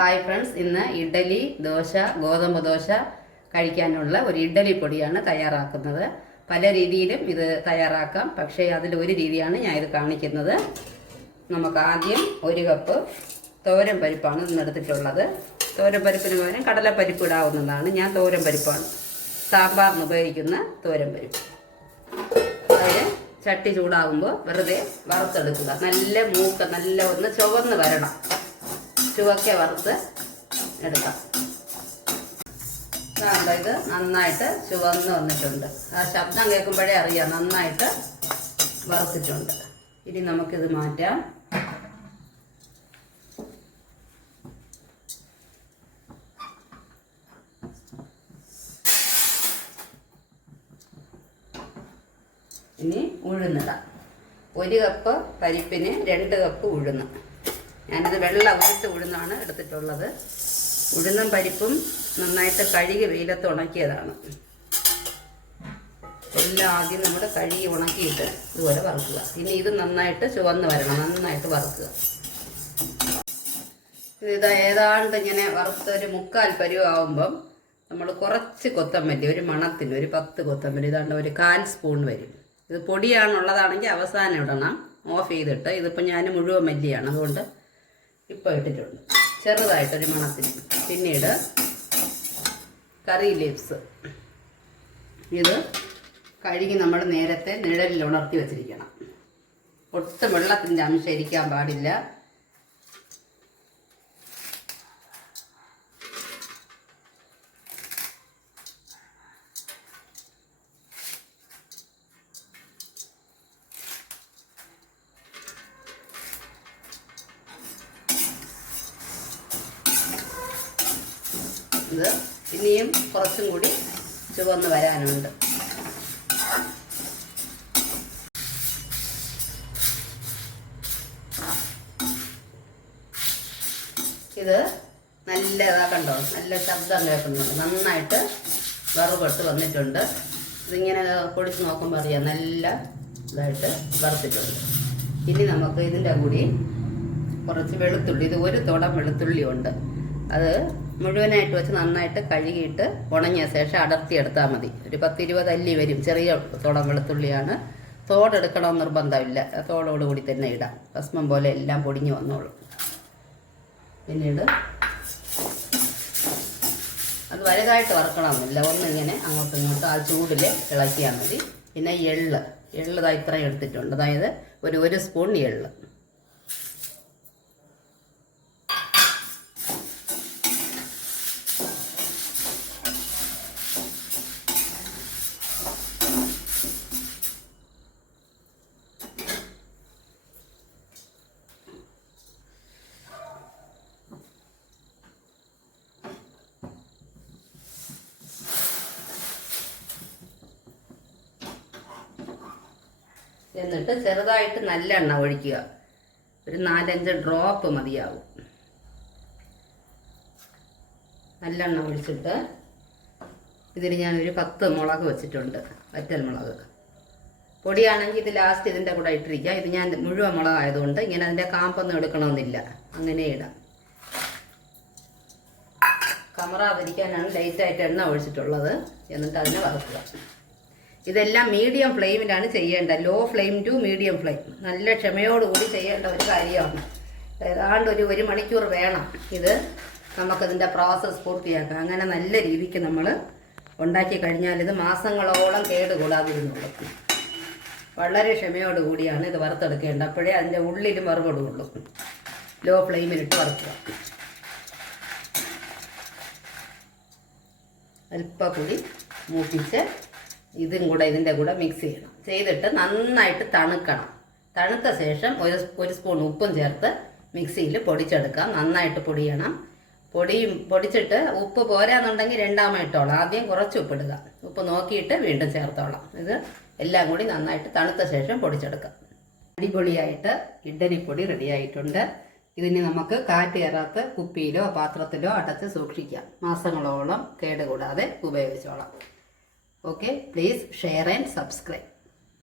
Hi friends, ഇന്ന് ഇഡ്ഡലി, ദോശ, ഗോതമ്പ് ദോശ കഴിക്കാനുള്ള ഒരു ഇഡ്ഡലി പൊടിയാണ് തയ്യാറാക്കുന്നത്. പല രീതിയിലും ഇത് തയ്യാറാക്കാം, പക്ഷേ അതിലൊരു രീതിയാണ് ഞാൻ ഇത് കാണിക്കുന്നത്. നമുക്ക് ആദ്യം 1 കപ്പ് തോരൻ പരിപ്പാണ് ഇന്നെടുത്തിട്ടുള്ളത്. തോരൻ പരിപ്പിന് പകരം കടലപ്പരിപ്പ് ഇടാവുന്നതാണ്. ഞാൻ തോരൻ പരിപ്പാണ് സാമ്പാറിന് ഉപയോഗിക്കുന്ന തോരൻ പരിപ്പ്. അതിന് ചട്ടി ചൂടാകുമ്പോൾ വെറുതെ വറുത്തെടുക്കുക. നല്ല ഒന്ന് ചുവന്ന് വരണം. ചുവക്കെ വറുത്ത് എടുക്കാം. ഇത് നന്നായിട്ട് ചുവന്ന് വന്നിട്ടുണ്ട്. ആ ശബ്ദം കേൾക്കുമ്പോഴേ അറിയാം നന്നായിട്ട് വറുത്തിട്ടുണ്ട്. ഇനി നമുക്കിത് മാറ്റാം. ഇനി ഉഴുന്നിടാം. 1 കപ്പ് പരിപ്പിന് 2 കപ്പ് ഉഴുന്ന്. ഞാനിത് വെള്ള ഉരുട്ട് ഉഴുന്നാണ് എടുത്തിട്ടുള്ളത്. ഉഴുന്നും പരിപ്പും നന്നായിട്ട് കഴുകി വെയിലത്ത് ഉണക്കിയതാണ്. എല്ലാം ആദ്യം നമ്മൾ കഴുകി ഉണക്കിയിട്ട് ഇതുപോലെ വറുക്കുക. ഇനി ഇത് നന്നായിട്ട് ചുവന്ന് വരണം. നന്നായിട്ട് വറുക്കുക. ഇത് ഏതാണ്ട് ഇങ്ങനെ വറുത്തൊരു 3/4 പരുവാകുമ്പം നമ്മൾ കുറച്ച് കൊത്തമല്ലി, ഒരു മണത്തിന് ഒരു 10 കൊത്തമല്ലി, ഇതാണ്ട് ഒരു 1/4 സ്പൂൺ വരും. ഇത് പൊടിയാണുള്ളതാണെങ്കിൽ അവസാനം ഇടണം, ഓഫ് ചെയ്തിട്ട്. ഇതിപ്പോൾ ഞാൻ മുഴുവൻ മല്ലിയാണ്, അതുകൊണ്ട് ഇപ്പോൾ ഇട്ടിട്ടുണ്ട്, ചെറുതായിട്ടൊരു മണത്തിന്. പിന്നീട് കറി ലീവ്സ്, ഇത് കഴുകി നമ്മൾ നേരത്തെ നിഴലിൽ ഉണർത്തി വെച്ചിരിക്കണം. ഒട്ടും വെള്ളത്തിൻ്റെ അംശം ഇരിക്കാൻ പാടില്ല. ഇത് ഇനിയും കുറച്ചും കൂടി ചുവന്ന് വരാനുണ്ട്. ഇത് കണ്ടോ, നല്ല ശബ്ദം കേൾക്കുന്നുണ്ട്. നന്നായിട്ട് വറുപെട്ട് വന്നിട്ടുണ്ട്. ഇതിങ്ങനെ പൊടിച്ച് നോക്കുമ്പോൾ അറിയാം നല്ല ഇതായിട്ട് വറുത്തിട്ടുണ്ട്. ഇനി നമുക്ക് ഇതിൻ്റെ കൂടി കുറച്ച് വെളുത്തുള്ളി, ഇത് 1 തുടം വെളുത്തുള്ളി ഉണ്ട്. അത് മുഴുവനായിട്ട് വെച്ച് നന്നായിട്ട് കഴുകിയിട്ട് ഉണങ്ങിയ ശേഷം അടർത്തിയെടുത്താൽ മതി. ഒരു 10-20 അല്ലി വരും. ചെറിയ തുടം വെളുത്തുള്ളിയാണ്. തോടെടുക്കണമെന്ന് നിർബന്ധമില്ല, തോടോടുകൂടി തന്നെ ഇടാം. ഭസ്മം പോലെ എല്ലാം പൊടിഞ്ഞു വന്നോളും. പിന്നീട് അത് വലുതായിട്ട് വറുക്കണമെന്നില്ല, ഒന്നിങ്ങനെ അങ്ങോട്ടും ഇങ്ങോട്ടും ആ ചൂടിൽ ഇളക്കിയാൽ മതി. പിന്നെ എള്ള് ഇത്രയും എടുത്തിട്ടുണ്ട്. അതായത് ഒരു സ്പൂൺ എള്ള്. എന്നിട്ട് ചെറുതായിട്ട് നല്ലെണ്ണ ഒഴിക്കുക. ഒരു 4-5 ഡ്രോപ്പ് മതിയാവും. നല്ലെണ്ണ ഒഴിച്ചിട്ട് ഇതിന് ഞാനൊരു 10 മുളക് വെച്ചിട്ടുണ്ട്, വറ്റൽ മുളക്. പൊടിയാണെങ്കിൽ ഇത് ലാസ്റ്റ് ഇതിൻ്റെ കൂടെ ഇട്ടിരിക്കുക. ഇത് ഞാൻ മുഴുവൻ മുളകായതുകൊണ്ട് ഇങ്ങനെ അതിൻ്റെ കാമ്പൊന്നും എടുക്കണമെന്നില്ല, അങ്ങനെ ഇടാം. കമറാതിരിക്കാനാണ് ലൈറ്റായിട്ട് എണ്ണ ഒഴിച്ചിട്ടുള്ളത്. എന്നിട്ട് അതിനെ വറുക്കുക. ഇതെല്ലാം മീഡിയം ഫ്ലെയിമിലാണ് ചെയ്യേണ്ടത്. Low flame to medium flame. നല്ല ക്ഷമയോടുകൂടി ചെയ്യേണ്ട ഒരു കാര്യമാണ്. ഏതാണ്ട് ഒരു 1 മണിക്കൂർ വേണം ഇത് നമുക്കതിൻ്റെ പ്രോസസ്സ് പൂർത്തിയാക്കാം. അങ്ങനെ നല്ല രീതിക്ക് നമ്മൾ ഉണ്ടാക്കി കഴിഞ്ഞാൽ ഇത് മാസങ്ങളോളം കേടുകൂടാതിരുന്നുള്ളൂ. വളരെ ക്ഷമയോടുകൂടിയാണ് ഇത് വറുത്തെടുക്കേണ്ടത്. അപ്പോഴേ അതിൻ്റെ ഉള്ളിലും വറുപെടുകയുള്ളൂ. ലോ ഫ്ലെയിമിലിട്ട് വറുക്കുക. അല്പം കൂടി മൂപ്പിച്ച് ഇതും കൂടെ ഇതിൻ്റെ കൂടെ മിക്സ് ചെയ്യണം. ചെയ്തിട്ട് നന്നായിട്ട് തണുക്കണം. തണുത്ത ശേഷം ഒരു സ്പൂൺ ഉപ്പും ചേർത്ത് മിക്സിയിൽ പൊടിച്ചെടുക്കാം. നന്നായിട്ട് പൊടിയണം. പൊടിച്ചിട്ട് ഉപ്പ് പോരാന്നുണ്ടെങ്കിൽ 2ാമത് ഇട്ടോളാം. ആദ്യം കുറച്ച് ഉപ്പിടുക. ഉപ്പ് നോക്കിയിട്ട് വീണ്ടും ചേർത്തോളാം. ഇത് എല്ലാം കൂടി നന്നായിട്ട് തണുത്ത ശേഷം പൊടിച്ചെടുക്കാം. അടിപൊളിയായിട്ട് ഇഡ്ഡലിപ്പൊടി റെഡിയായിട്ടുണ്ട്. ഇതിന് നമുക്ക് കാറ്റ് കയറാത്ത കുപ്പിയിലോ പാത്രത്തിലോ അടച്ച് സൂക്ഷിക്കാം. മാസങ്ങളോളം കേടുകൂടാതെ ഉപയോഗിച്ചോളാം. Okay, please share and subscribe.